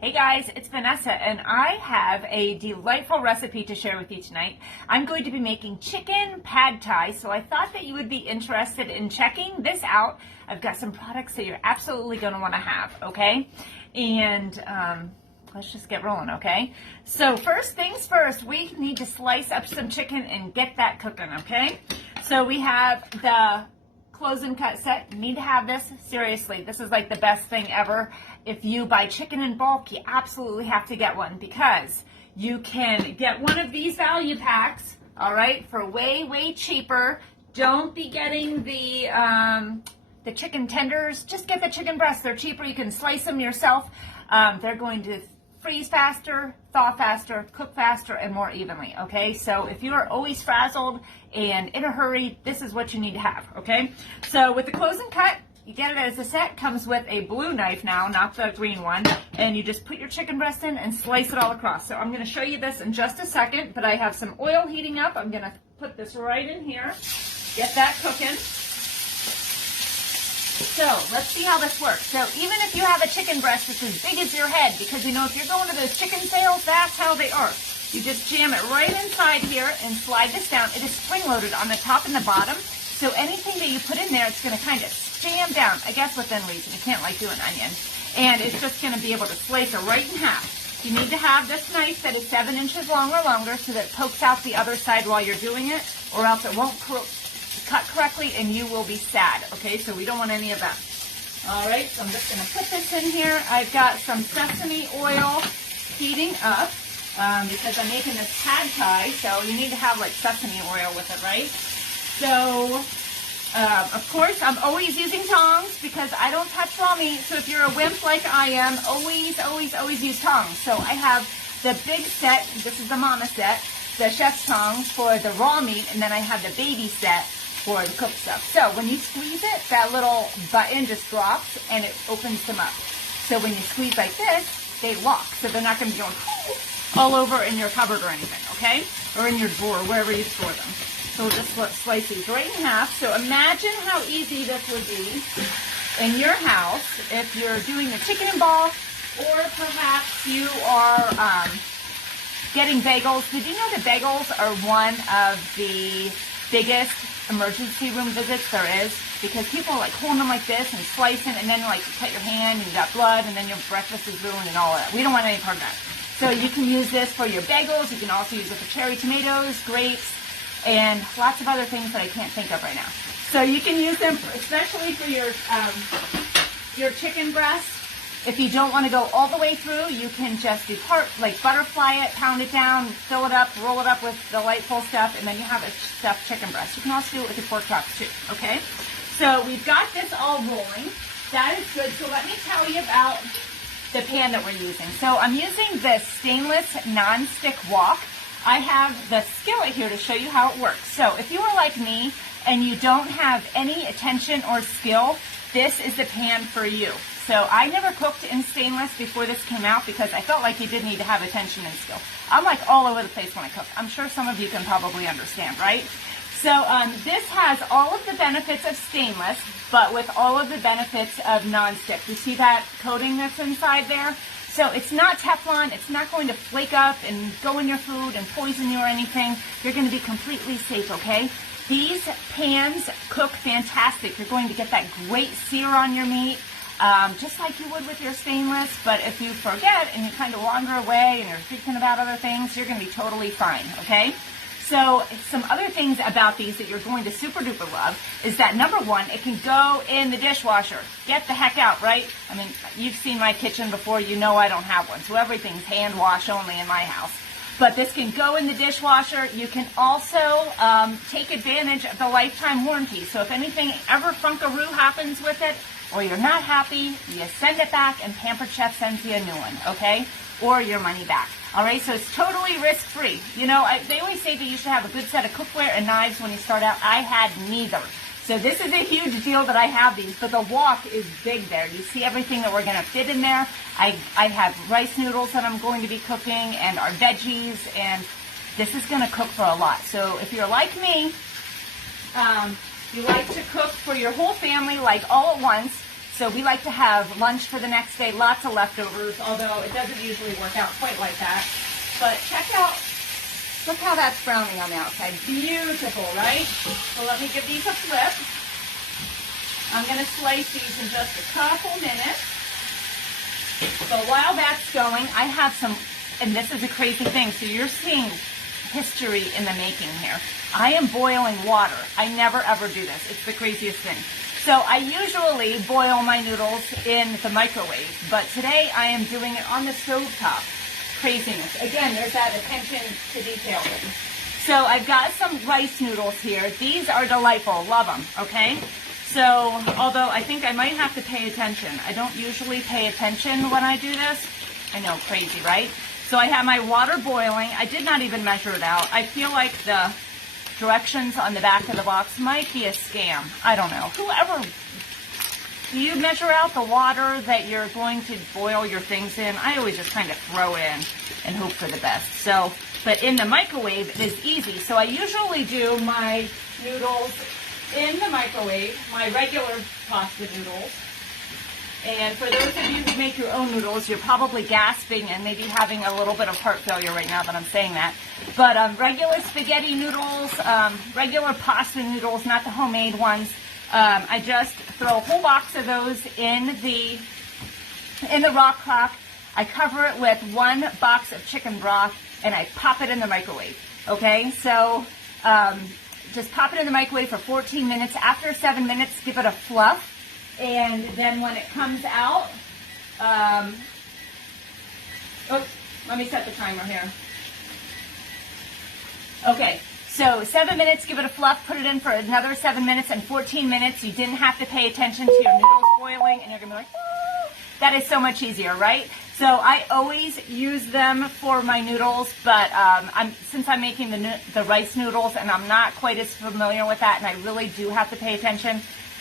Hey guys, it's Vanessa and I have a delightful recipe to share with you tonight. I'm going to be making chicken pad thai, so I thought that you would be interested in checking this out. I've got some products that you're absolutely going to want to have, okay? And let's just get rolling, okay? So first things first, we need to slice up some chicken and get that cooking, okay? So we have the close and cut set. You need to have this. Seriously, this is like the best thing ever. If you buy chicken in bulk, you absolutely have to get one because you can get one of these value packs, all right, for way, way cheaper. Don't be getting the chicken tenders. Just get the chicken breasts. They're cheaper. You can slice them yourself. They're going to freeze faster, thaw faster, cook faster, and more evenly, okay? So if you are always frazzled and in a hurry, this is what you need to have, okay? So with the close and cut, you get it as a set. Comes with a blue knife now, not the green one, and you just put your chicken breast in and slice it all across. So I'm going to show you this in just a second, but I have some oil heating up. I'm going to put this right in here, get that cooking. So let's see how this works. So even if you have a chicken breast that's as big as your head, because you know if you're going to those chicken sales, that's how they are. You just jam it right inside here and slide this down. It is spring loaded on the top and the bottom. So anything that you put in there, it's going to kind of jam down, I guess within reason. You can't like do an onion. And it's just going to be able to slice it right in half. You need to have this knife that is 7 inches long or longer so that it pokes out the other side while you're doing it, or else it won't cut correctly and you will be sad, okay? So we don't want any of that. All right, so I'm just going to put this in here. I've got some sesame oil heating up because I'm making this pad thai, so you need to have like sesame oil with it, right? So, of course, I'm always using tongs because I don't touch raw meat. So if you're a wimp like I am, always, always, always use tongs. So I have the big set, this is the mama set, the chef's tongs for the raw meat, and then I have the baby set for the cooked stuff. So when you squeeze it, that little button just drops and it opens them up. So when you squeeze like this, they lock. So they're not going to be going all over in your cupboard or anything, okay? Or in your drawer, wherever you store them. So we'll just slice these right in half. So imagine how easy this would be in your house if you're doing the chicken in bulk, or perhaps you are getting bagels. Did you know that bagels are one of the biggest emergency room visits there is? Because people are like holding them like this and slicing, and then like you cut your hand and you got blood, and then your breakfast is ruined and all that. We don't want any part of that. So you can use this for your bagels. You can also use it for cherry tomatoes, grapes, and lots of other things that I can't think of right now. So you can use them especially for your chicken breast. If you don't want to go all the way through, you can just do like butterfly it, pound it down, fill it up, roll it up with delightful stuff, and then you have a stuffed chicken breast. You can also do it with your pork chops too, okay? So we've got this all rolling. That is good. So let me tell you about the pan that we're using. So I'm using the stainless non-stick wok. I have the skillet here to show you how it works. So if you are like me and you don't have any attention or skill, this is the pan for you. So I never cooked in stainless before this came out because I felt like you did need to have attention and skill. I'm like all over the place when I cook. I'm sure some of you can probably understand, right? So this has all of the benefits of stainless, but with all of the benefits of nonstick. You see that coating that's inside there? So it's not Teflon. It's not going to flake up and go in your food and poison you or anything. You're going to be completely safe, okay? These pans cook fantastic. You're going to get that great sear on your meat, just like you would with your stainless. But if you forget and you kind of wander away and you're thinking about other things, you're going to be totally fine, okay? So some other things about these that you're going to super duper love is that number one, it can go in the dishwasher. Get the heck out, right? I mean, you've seen my kitchen before. You know I don't have one. So everything's hand wash only in my house. But this can go in the dishwasher. You can also take advantage of the lifetime warranty. So if anything ever funkaroo happens with it, or you're not happy, you send it back and Pampered Chef sends you a new one, okay? Or your money back. All right, so it's totally risk-free. You know, they always say that you should have a good set of cookware and knives when you start out. I had neither. So this is a huge deal that I have these, but the wok is big there. You see everything that we're going to fit in there. I have rice noodles that I'm going to be cooking and our veggies, and this is going to cook for a lot. So if you're like me, you like to cook for your whole family like all at once, So we like to have lunch for the next day, lots of leftovers, although it doesn't usually work out quite like that. But check out, look how that's browning on the outside. Beautiful, right? So let me give these a flip. I'm going to slice these in just a couple minutes. So while that's going, I have some, and this is a crazy thing, so you're seeing history in the making here. I am boiling water. I never ever do this. It's the craziest thing. So I usually boil my noodles in the microwave, but today I am doing it on the stove top. Craziness. Again, there's that attention to detail. So I've got some rice noodles here. These are delightful. Love them, okay? So, although I think I might have to pay attention. I don't usually pay attention when I do this. I know, crazy, right? So I have my water boiling. I did not even measure it out. I feel like the directions on the back of the box might be a scam. I don't know. Whoever, do you measure out the water that you're going to boil your things in? I always just kind of throw in and hope for the best. So, but in the microwave, it is easy. So I usually do my noodles in the microwave, my regular pasta noodles. And for those of you who make your own noodles, you're probably gasping and maybe having a little bit of heart failure right now that I'm saying that. But regular spaghetti noodles, regular pasta noodles, not the homemade ones, I just throw a whole box of those in the rock crock. I cover it with one box of chicken broth and I pop it in the microwave. Okay, so just pop it in the microwave for 14 minutes. After 7 minutes, give it a fluff. And then when it comes out, oops, let me set the timer here. Okay, so 7 minutes, give it a fluff, put it in for another 7 minutes, and 14 minutes, you didn't have to pay attention to your noodles boiling, and you're going to be like, oh, that is so much easier, right? So I always use them for my noodles, but since I'm making the rice noodles, and I'm not quite as familiar with that, and I really do have to pay attention,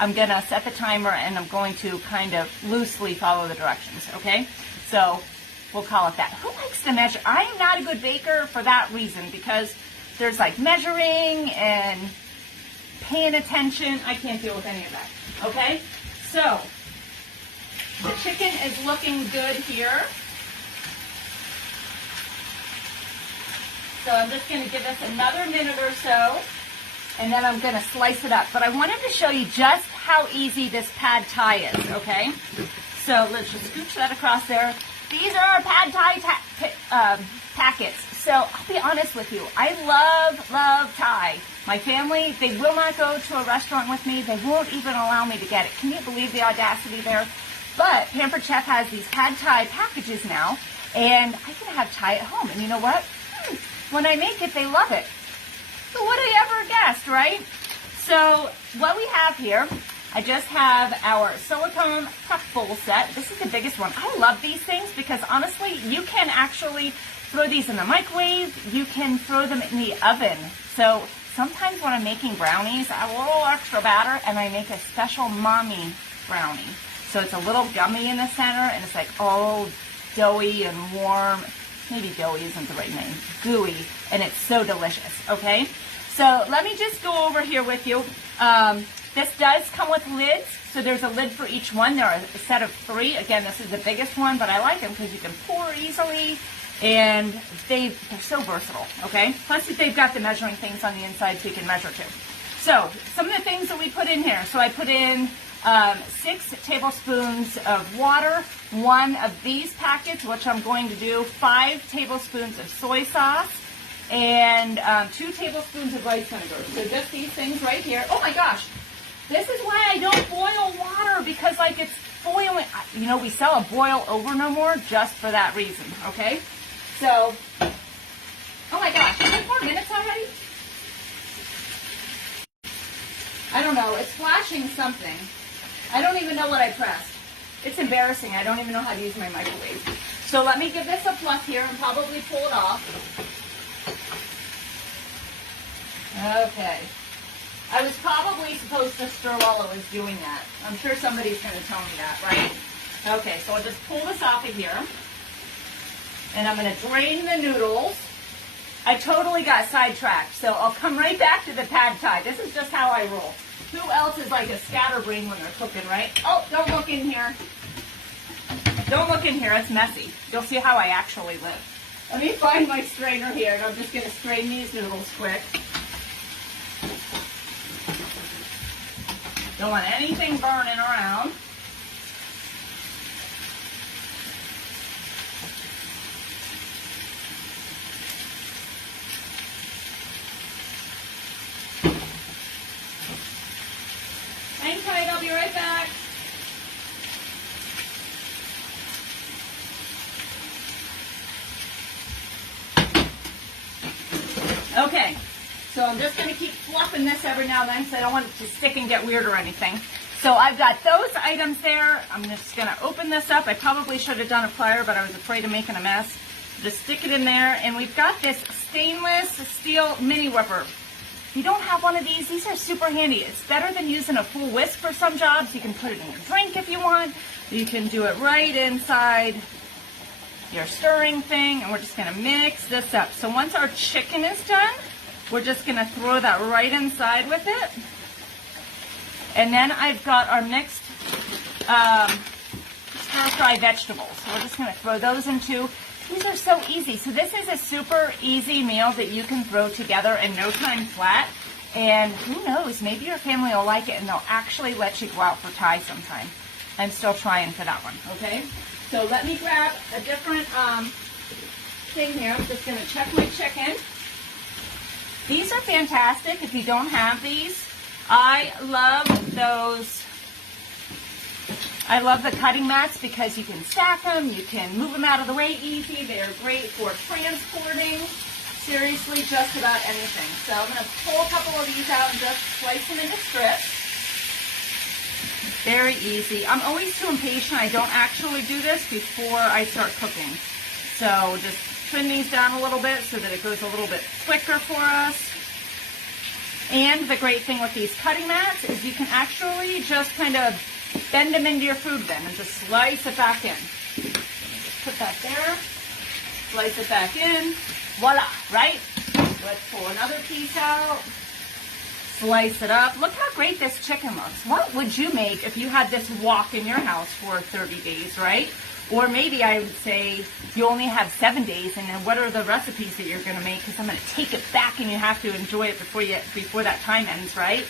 I'm going to set the timer and I'm going to kind of loosely follow the directions, okay? So we'll call it that. Who likes to measure? I am not a good baker for that reason because there's like measuring and paying attention. I can't deal with any of that, okay? So the chicken is looking good here. So I'm just going to give this another minute or so. And then I'm going to slice it up. But I wanted to show you just how easy this pad thai is, okay? So let's just scooch that across there. These are our pad thai packets. So I'll be honest with you. I love Thai. My family, they will not go to a restaurant with me. They won't even allow me to get it. Can you believe the audacity there? But Pampered Chef has these pad thai packages now. And I can have Thai at home. And you know what? When I make it, they love it. So would I ever guessed, right? So what we have here, I just have our silicone cup bowl set. This is the biggest one. I love these things because honestly, you can actually throw these in the microwave. You can throw them in the oven. So sometimes when I'm making brownies, I have a little extra batter and I make a special mommy brownie. So it's a little gummy in the center and it's like all doughy and warm. Maybe doughy isn't the right name. Gooey. And it's so delicious, okay? So let me just go over here with you. This does come with lids, so there's a lid for each one. There are a set of 3. Again, this is the biggest one, but I like them because you can pour easily, and they're so versatile, okay? Plus, they've got the measuring things on the inside so you can measure too. So some of the things that we put in here. So I put in 6 tablespoons of water, 1 of these packets, which I'm going to do, 5 tablespoons of soy sauce, and 2 tablespoons of rice vinegar. So just these things right here. Oh my gosh, this is why I don't boil water, because like it's boiling. You know, we sell a boil over no more just for that reason, okay? So, oh my gosh, is it 4 minutes already? I don't know, it's flashing something. I don't even know what I pressed. It's embarrassing. I don't even know how to use my microwave. So let me give this a fluff here and probably pull it off. Okay. I was probably supposed to stir while I was doing that. I'm sure somebody's going to tell me that, right? Okay, so I'll just pull this off of here. And I'm going to drain the noodles. I totally got sidetracked, so I'll come right back to the pad thai. This is just how I roll. Who else is like a scatterbrain when they're cooking, right? Oh, don't look in here. Don't look in here, it's messy. You'll see how I actually live. Let me find my strainer here, and I'm just gonna strain these noodles quick. Don't want anything burning around. Hang tight, I'll be right back. Okay, so I'm just going to keep fluffing this every now and then because I don't want it to stick and get weird or anything. So I've got those items there. I'm just going to open this up. I probably should have done it prior, but I was afraid of making a mess. Just stick it in there, and we've got this stainless steel mini whipper. If you don't have one of these are super handy. It's better than using a full whisk for some jobs. You can put it in your drink if you want. You can do it right inside your stirring thing, and we're just going to mix this up. So once our chicken is done, we're just going to throw that right inside with it. And then I've got our mixed stir-fry vegetables. So we're just going to throw those in too. These are so easy. So this is a super easy meal that you can throw together in no time flat. And who knows, maybe your family will like it and they'll actually let you go out for Thai sometime. I'm still trying for that one, okay? So let me grab a different thing here. I'm just going to check my chicken. These are fantastic if you don't have these. I love those. I love the cutting mats because you can stack them, you can move them out of the way easy. They're great for transporting, seriously, just about anything. So I'm going to pull a couple of these out and just slice them into strips. Very easy. I'm always too impatient. I don't actually do this before I start cooking. So just trim these down a little bit so that it goes a little bit quicker for us. And the great thing with these cutting mats is you can actually just kind of bend them into your food then and just slice it back in. Just put that there, slice it back in, voila, right? Let's pull another piece out, slice it up. Look how great this chicken looks. What would you make if you had this wok in your house for 30 days, right? Or maybe I would say you only have 7 days, and then what are the recipes that you're going to make? Because I'm going to take it back and you have to enjoy it before that time ends, right?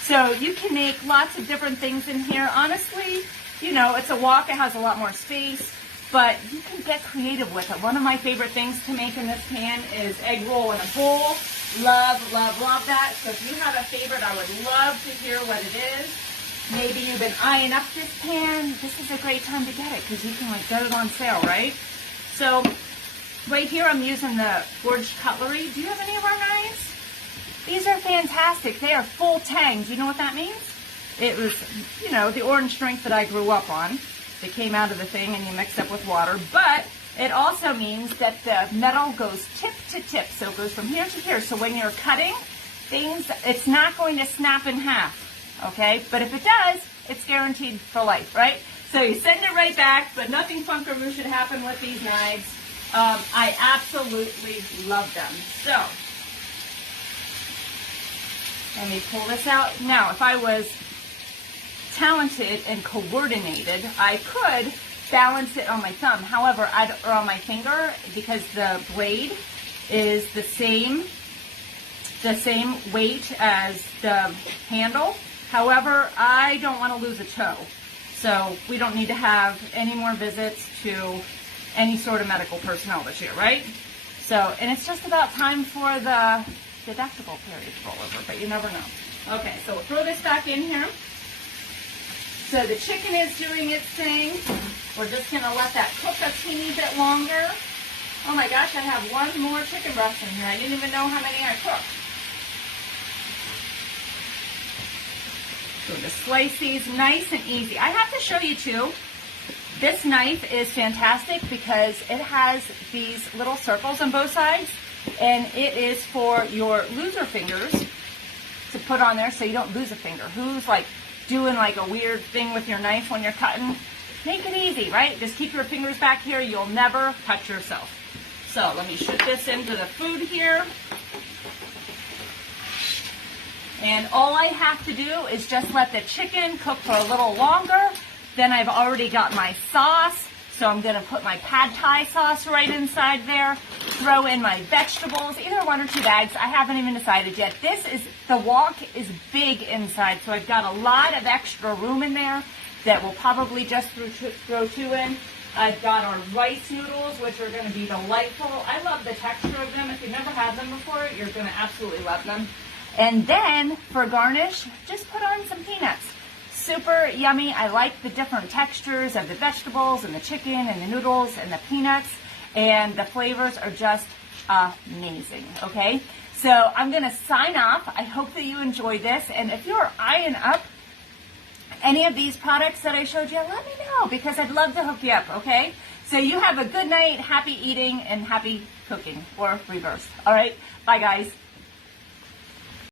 So you can make lots of different things in here. Honestly, you know, it's a wok. It has a lot more space, but you can get creative with it. One of my favorite things to make in this pan is egg roll in a bowl. Love, love, love that. So if you have a favorite, I would love to hear what it is. Maybe you've been eyeing up this pan. This is a great time to get it because you can like get it on sale, right? So right here I'm using the forged cutlery. Do you have any of our knives? These are fantastic. They are full tang. Do you know what that means? It was, you know, the orange drink that I grew up on. They came out of the thing and you mix up with water. But it also means that the metal goes tip to tip. So it goes from here to here. So when you're cutting things, it's not going to snap in half. Okay? But if it does, it's guaranteed for life, right? So you send it right back, but nothing funkaroo should happen with these knives. I absolutely love them. So let me pull this out. Now, if I was talented and coordinated, I could balance it on my thumb. However, or on my finger, because the blade is the same weight as the handle. However, I don't want to lose a toe. So we don't need to have any more visits to any sort of medical personnel this year, right? So, and it's just about time for the deductible period to roll over, but you never know. Okay, so we'll throw this back in here. So the chicken is doing its thing. We're just going to let that cook a teeny bit longer. Oh my gosh, I have one more chicken breast in here. I didn't even know how many I cooked. So just slice these nice and easy. I have to show you too, this knife is fantastic because it has these little circles on both sides, and it is for your loser fingers to put on there so you don't lose a finger. Who's like doing like a weird thing with your knife when you're cutting? Make it easy, right? Just keep your fingers back here. You'll never cut yourself. So let me shoot this into the food here. And all I have to do is just let the chicken cook for a little longer. Then I've already got my sauce. So I'm going to put my pad thai sauce right inside there. Throw in my vegetables, either 1 or 2 bags. I haven't even decided yet. The wok is big inside, so I've got a lot of extra room in there that will probably just throw 2 in. I've got our rice noodles, which are going to be delightful. I love the texture of them. If you've never had them before, you're going to absolutely love them. And then, for garnish, just put on some peanuts. Super yummy. I like the different textures of the vegetables and the chicken and the noodles and the peanuts. And the flavors are just amazing, okay? So I'm going to sign off. I hope that you enjoy this. And if you're eyeing up any of these products that I showed you, let me know because I'd love to hook you up, okay? So you have a good night, happy eating, and happy cooking, or reverse. All right? Bye, guys.